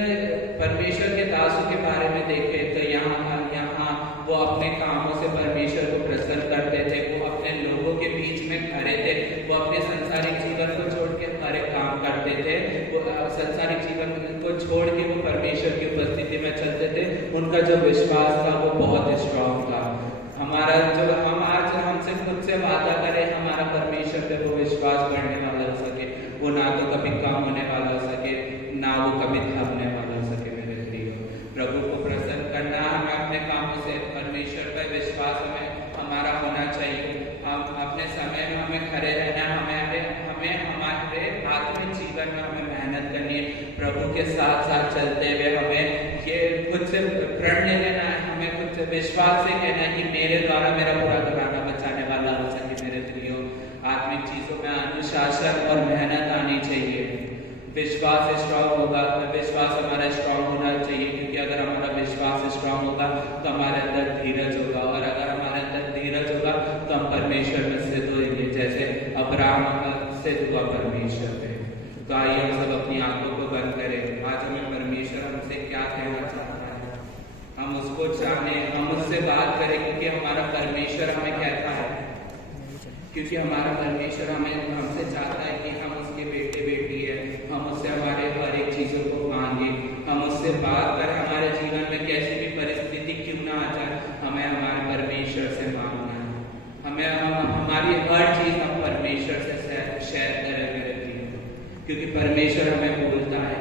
परमेश्वर के दासों के बारे में देखें, तो यहाँ वो अपने कामों से परमेश्वर को प्रसन्न करते थे, वो अपने लोगों के बीच में खड़े थे, वो अपने संसारिक जीवन को छोड़ के हर एक काम करते थे, वो संसारिक जीवन को छोड़ के वो परमेश्वर की उपस्थिति में चलते थे। उनका जो विश्वास था वो बहुत स्ट्रॉन्ग था। हमारा जो हम आज हमसे खुद से वादा करें, हमारा परमेश्वर पे वो विश्वास बढ़ने वाला हो सके, वो ना तो कभी कम होने वाला हो सके, ना वो कभी थमने वाला हो सके। मेरे प्रियो, प्रभु को प्रसन्न करना, हमें अपने कामों से परमेश्वर पर विश्वास हमारा होना चाहिए। हम अपने समय में हमें खड़े रहना, हमें हमारे आत्मिक जीवन में हमें मेहनत करनी है। प्रभु के साथ साथ चलते हुए हमें ये खुद से प्रण ले लेना है, हमें खुद से विश्वास से कहना है कि मेरे द्वारा मेरा पूरा घराना बचाने वाला हो सके। मेरे प्रियो, आत्मिक चीजों में अनुशासन और मेहनत आनी चाहिए। विश्वास स्ट्रांग होगा, विश्वास हमारा स्ट्रांग होना चाहिए, क्योंकि अगर हमारा विश्वास स्ट्रांग होगा तो हमारे अंदर धीरज होगा, और अगर हमारे अंदर धीरज होगा तो हम परमेश्वर में सिद्ध होंगे, जैसे अब्राहम सिद्ध हुआ परमेश्वर में। तो आइए हम सब अपनी आंखों को बंद करें। आज हमें परमेश्वर हमसे क्या कहना चाहता है, हम उसको जाने, हम उससे बात करें, क्योंकि हमारा परमेश्वर हमें कहता है, क्योंकि हमारा परमेश्वर हमसे चाहता है कि हम उसके बेटे बेटी है, हम उससे हमारे हर एक चीजों को मांगे, हम उससे बात करें। हमारे जीवन में कैसी भी परिस्थिति क्यों ना आ जाए, हमें हमारे परमेश्वर से मांगना है। हमारी हर चीज हम परमेश्वर से शेयर करें मेरे प्रिय, क्योंकि परमेश्वर हमें बोलता है,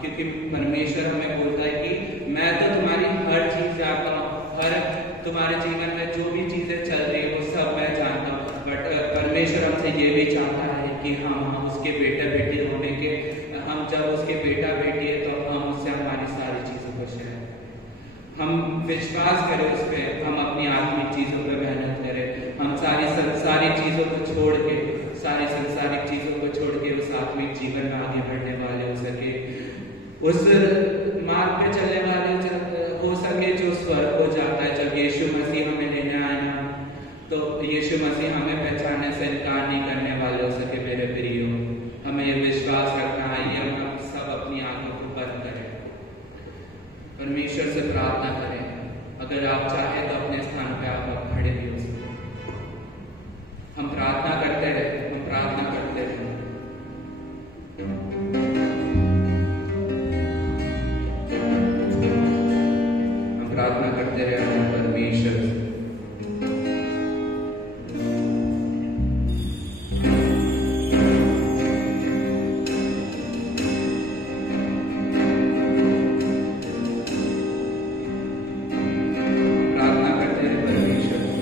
क्योंकि परमेश्वर हमें बोलता है कि मैं तो तुम्हारी हर चीज जानता हूँ, हर तुम्हारे जीवन में जो भी चीजें चल रही है वो सब मैं जानता हूँ। बट परमेश्वर हमसे ये भी चाहता है कि हम उसके बेटा बेटी होने के, हम जब उसके बेटा बेटी है तो हम उससे हमारी सारी चीज़ों को शेयर करें, हम विश्वास करें उस पर, हम अपनी आत्मिक चीज़ों पर मेहनत करें, हम सारी चीज़ों को छोड़ के, सारी संसारिक चीज़ों को छोड़ के उस आत्मिक जीवन में आगे बढ़ने वाले हो सके, उस मार्ग पे चलने वाले हो सके जो स्वर्ग हो जाता है। जब यीशु मसीह हमें लेने आए तो यीशु मसीह हमें पहचानने से इनकार नहीं करने वाले हो सके। मेरे प्रियो, हमें ये विश्वास रखना है, ये हम सब अपनी आंखों को बंद करें, परमेश्वर से प्रार्थना करें। अगर आप चाहें तो अपने स्थान पे आप खड़े भी हो सकते। हम प्रार्थना करते रहे, हम प्रार्थना करते रहे। हम प्रार्थना करते रहे अपने परमेश्वर से। प्रार्थना करते रहे परमेश्वर से।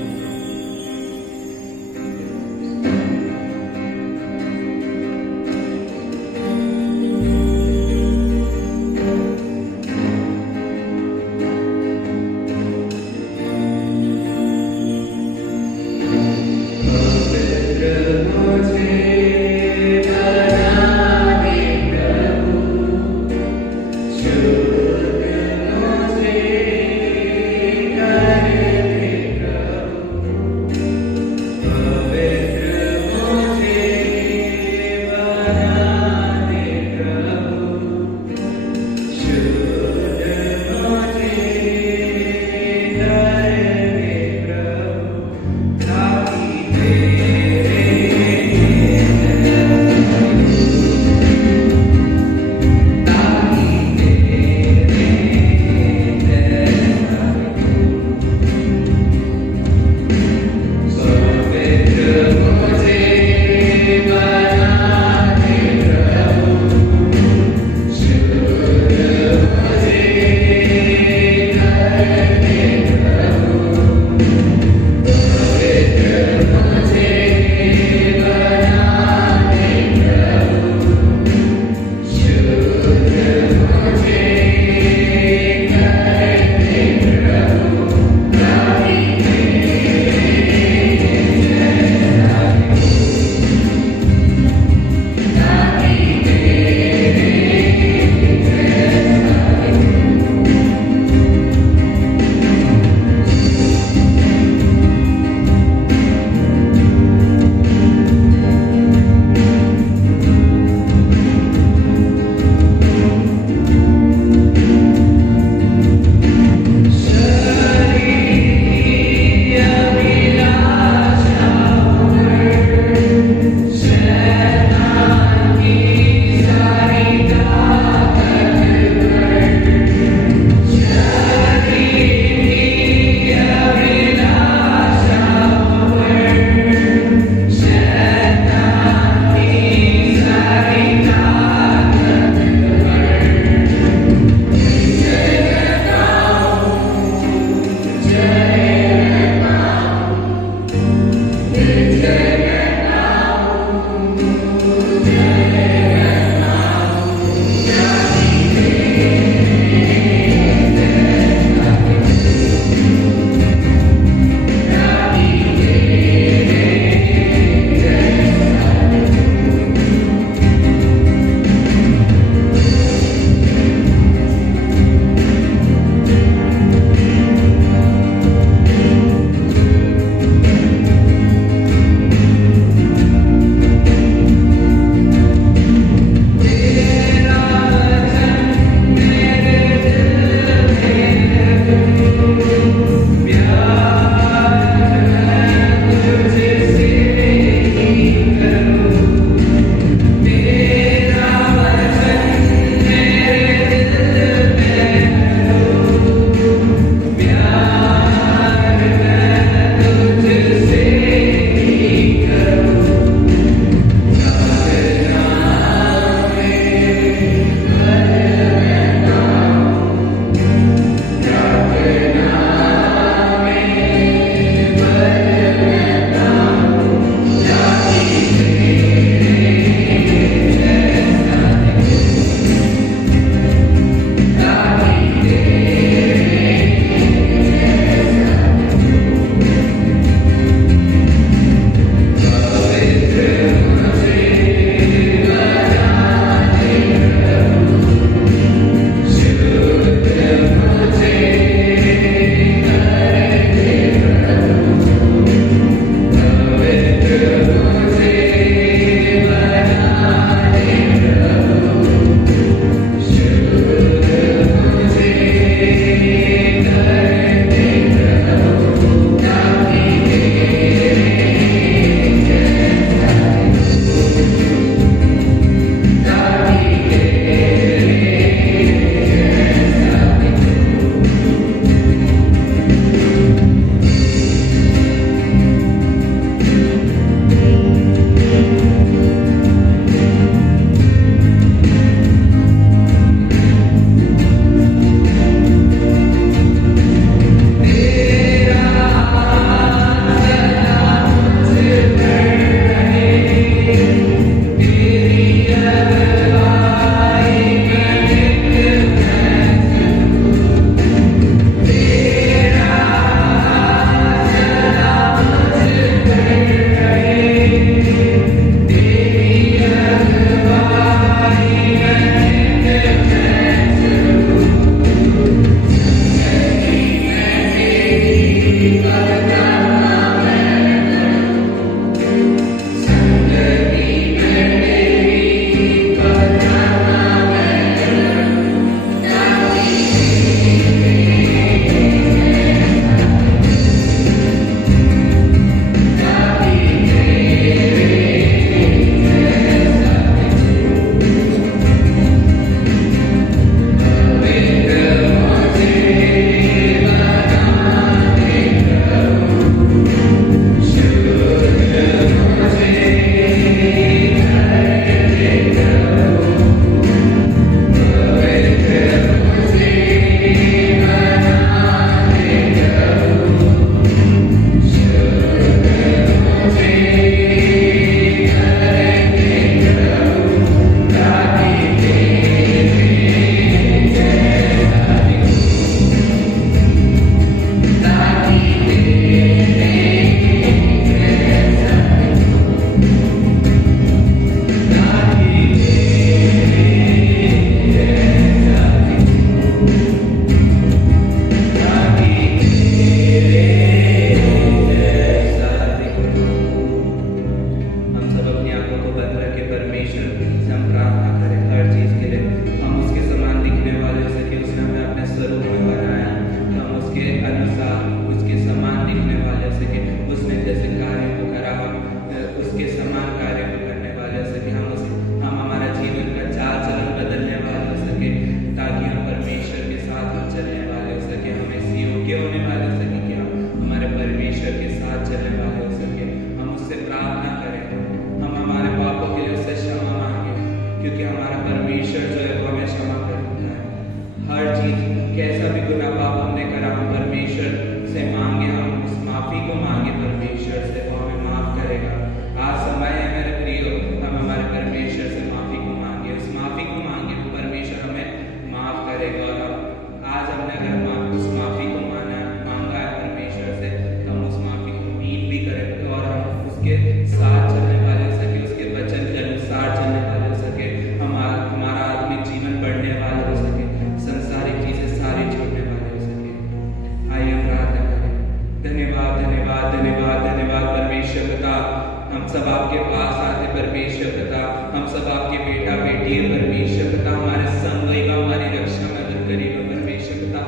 पास आते परमेश्वर पिता, हम सब आपके बेटा बेटी है परमेश्वर पिता, हमारे संग रहेगा, हमारी रक्षा मदद करेगा परमेश्वर पिता।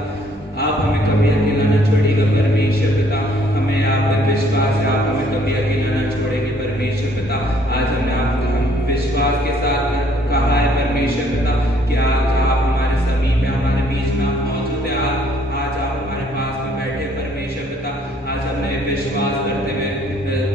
आप हमें कभी अकेला न छोड़ेगा परमेश्वर पिता, हमें आप पर विश्वास है, आप हमें कभी अकेला न छोड़ेंगे परमेश्वर पिता। आज हमने हम विश्वास के साथ कहा है परमेश्वर पिता कि आज आप हमारे समीप है, हमारे बीच में आप मौजूद है, आज आप हमारे पास में बैठे परमेश्वर पिता। आज हमने विश्वास करते हुए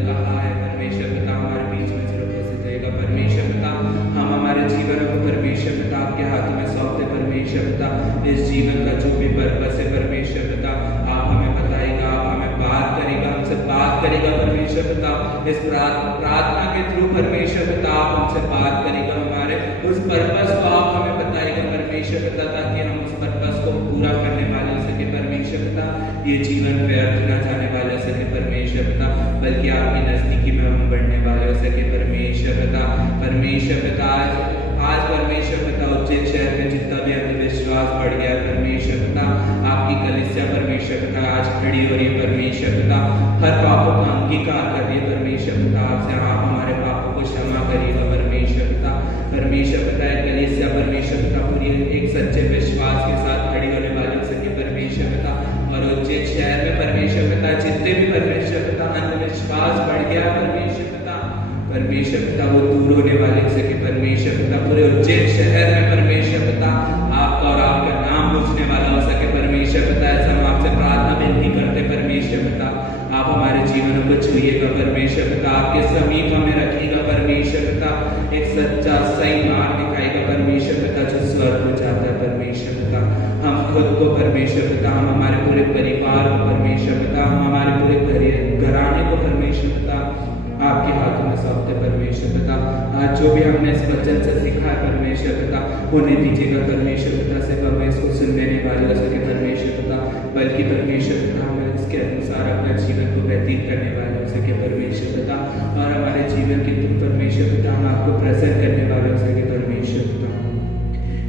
कहा है परमेश्वर पिता, हमारे बीच में जरूर उपस्थित रहेगा परमेश्वर पिता। हम हमारे जीवन को परमेश्वर पिता आपके हाथों में सौंपते परमेश्वर पिता। इस जीवन का जो भी पर्पस है परमेश्वर पिता, आप हमें बताएगा, आप हमें बात करेगा, हमसे बात करेगा परमेश्वर पिता। इस प्रार्थना के थ्रू परमेश्वर पिता आप हमसे बात करेगा, हमारे उस पर्पस को आप हमें बताएगा परमेश्वर पिता, ताकि हम उस पर्पस को पूरा करने वाले हो सके परमेश्वर पिता। ये जीवन व्यर्थ न जाने वाले हो सके परमेश्वर पिता, बल्कि आपकी नजदीकी में हम बढ़ने वाले हो सके परमेश्वर पिता। परमेश्वर पिता आज परमेश्वर पिता उज्जैन शहर में जितना भी हमें विश्वास बढ़ गया परमेश्वर पिता, आपकी कलीसिया परमेश्वर पिता आज खड़ी हो रही है परमेश्वर पिता, हर पापों का अंगीकार कर रही है परमेश्वर पिता। आपसे आप हमारे पापों को क्षमा करिएगा परमेश्वर पिता। परमेश्वर पिता कलीसिया परमेश्वर पिता पूरी एक सच्चे विश्वास के साथ खड़ी होने वाली हो सके परमेश्वर पिता। और उज्जैन शहर में परमेश्वर पिता जितने भी परमेश्वर पिता अंधविश्वास बढ़ गया परमेश्वर पिता, परमेश्वर पिता वो दूर होने वाले हो सके परमेश्वर पिता। पूरे उज्जैन शहर में परमेश्वर पिता आपका और आपका नाम पूछने वाला हो सके परमेश्वर पिता। ऐसा हम आपसे प्रार्थना विनती करते परमेश्वर पिता, आप हमारे जीवन को छुइएगा परमेश्वर पिता, आपके समीप हमें रखिएगा परमेश्वर पिता। एक सच्चा सही मार्ग दिखाएगा परमेश्वर पिता जो स्वर्ग को जाता है परमेश्वर पिता। हम खुद को परमेश्वर पिता, हम हमारे पूरे परिवार को परमेश्वर पिता, हम हमारे पूरे घराने को परमेश्वर पिता आपके हाथों में सौंपते परमेश्वर पिता। आज जो भी हमने इस वचन से सीखा है परमेश्वर पिता, उन्हें दीजिएगा परमेश्वर पिता, सिर्फ हमें इसको सुनने नहीं वाले हो सके परमेश्वर पिता, बल्कि परमेश्वर पिता हमें इसके अनुसार अपने जीवन को व्यतीत करने वाले हो सके परमेश्वर पिता। और हमारे जीवन के तुम परमेश्वर पिता हम आपको प्रसन्न करने वाले हो सके परमेश्वर पिता।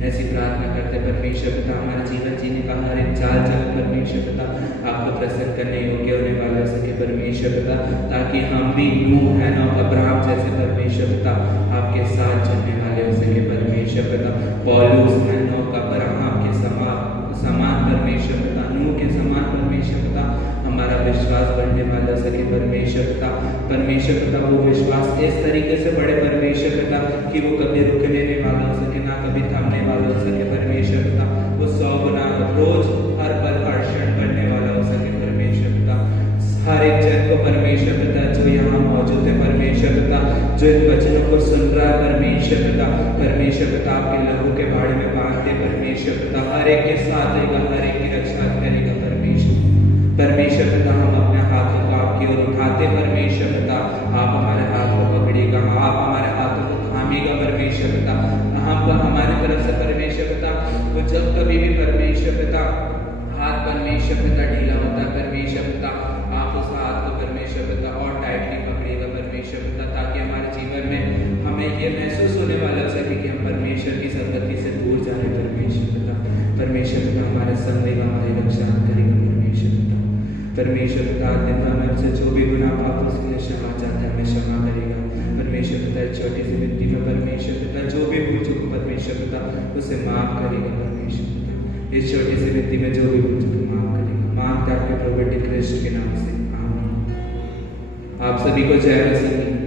ऐसी प्रार्थना करते परमेश्वर पिता, हमारे जीवन जीने का हर एक चाल चलन परमेश्वर पिता आपको प्रसन्न करने योग्य होने वाले हो सके परमेश्वर पिता, ताकि हम भी नूह हैनोक अब्राहम जैसे परमेश्वर पिता आपके साथ चलने वाले हो सके परमेश्वर पिता। पौलुस हैनोक अब्राहम के समान परमेश्वर पिता, नूह के समान परमेश्वर पिता हमारा विश्वास बढ़ने वाला हो सके परमेश्वर पिता। परमेश्वर पिता वो विश्वास इस तरीके से बढ़े परमेश्वर पिता कि वो कभी रुकने नहीं वाला हो सके, ना कभी थमने वाला हो सके परमेश्वर पिता। वो 100 गुना रोज हर पल हर क्षण बढ़ने वाला हो सके परमेश्वर पिता। हर एक जन को परमेश्वर पिता जो यहाँ मौजूद है परमेश्वर पिता, जो इन वचनों को सुन रहा है परमेश्वर पिता, परमेश्वर पिता आपके लहू के बाड़े में बांधते परमेश्वर पिता, हर एक के साथ रहेगा, हर एक की रक्षा करेगा परमेश्वर। परमेश्वर पिता हम अपने हाथों को आपकी ओर उठाते परमेश्वर पिता, आप हमारे हाथ को पकड़िएगा, आप हमारे हाथों को थामिएगा परमेश्वर पिता। हम हमारी तरफ से परमेश्वर पिता वो जब कभी भी परमेश्वर पिता हाथ परमेश्वर पिता ढीला होता है परमेश्वर पिता, आप उस हाथ को परमेश्वर पिता और टाइटली पकड़िएगा परमेश्वर पिता, ताकि हमारे जीवन में हमें ये महसूस होने वाला हो सके कि हम परमेश्वर की संगति से दूर जा रहे परमेश्वर पिता। परमेश्वर पिता हमारे संग रहेगा, हमारी रक्षा करेगा परमेश्वर पिता। परमेश्वर पिता दिन भर हमसे जो भी गुनाह पाप उसके लिए क्षमा चाहता है हमें क्षमा करेगा परमेश्वर पिता। छोटी सी विनती में परमेश्वर पिता जो भी भूल चूक परमेश्वर पिता उसे माफ करेगा परमेश्वर पिता। इस छोटी सी विनती में जो भी भूल चूक माफ करेगा, मांगता है प्रभु क्रिस्ट के नाम से आमीन। आप सभी को जय मसीह।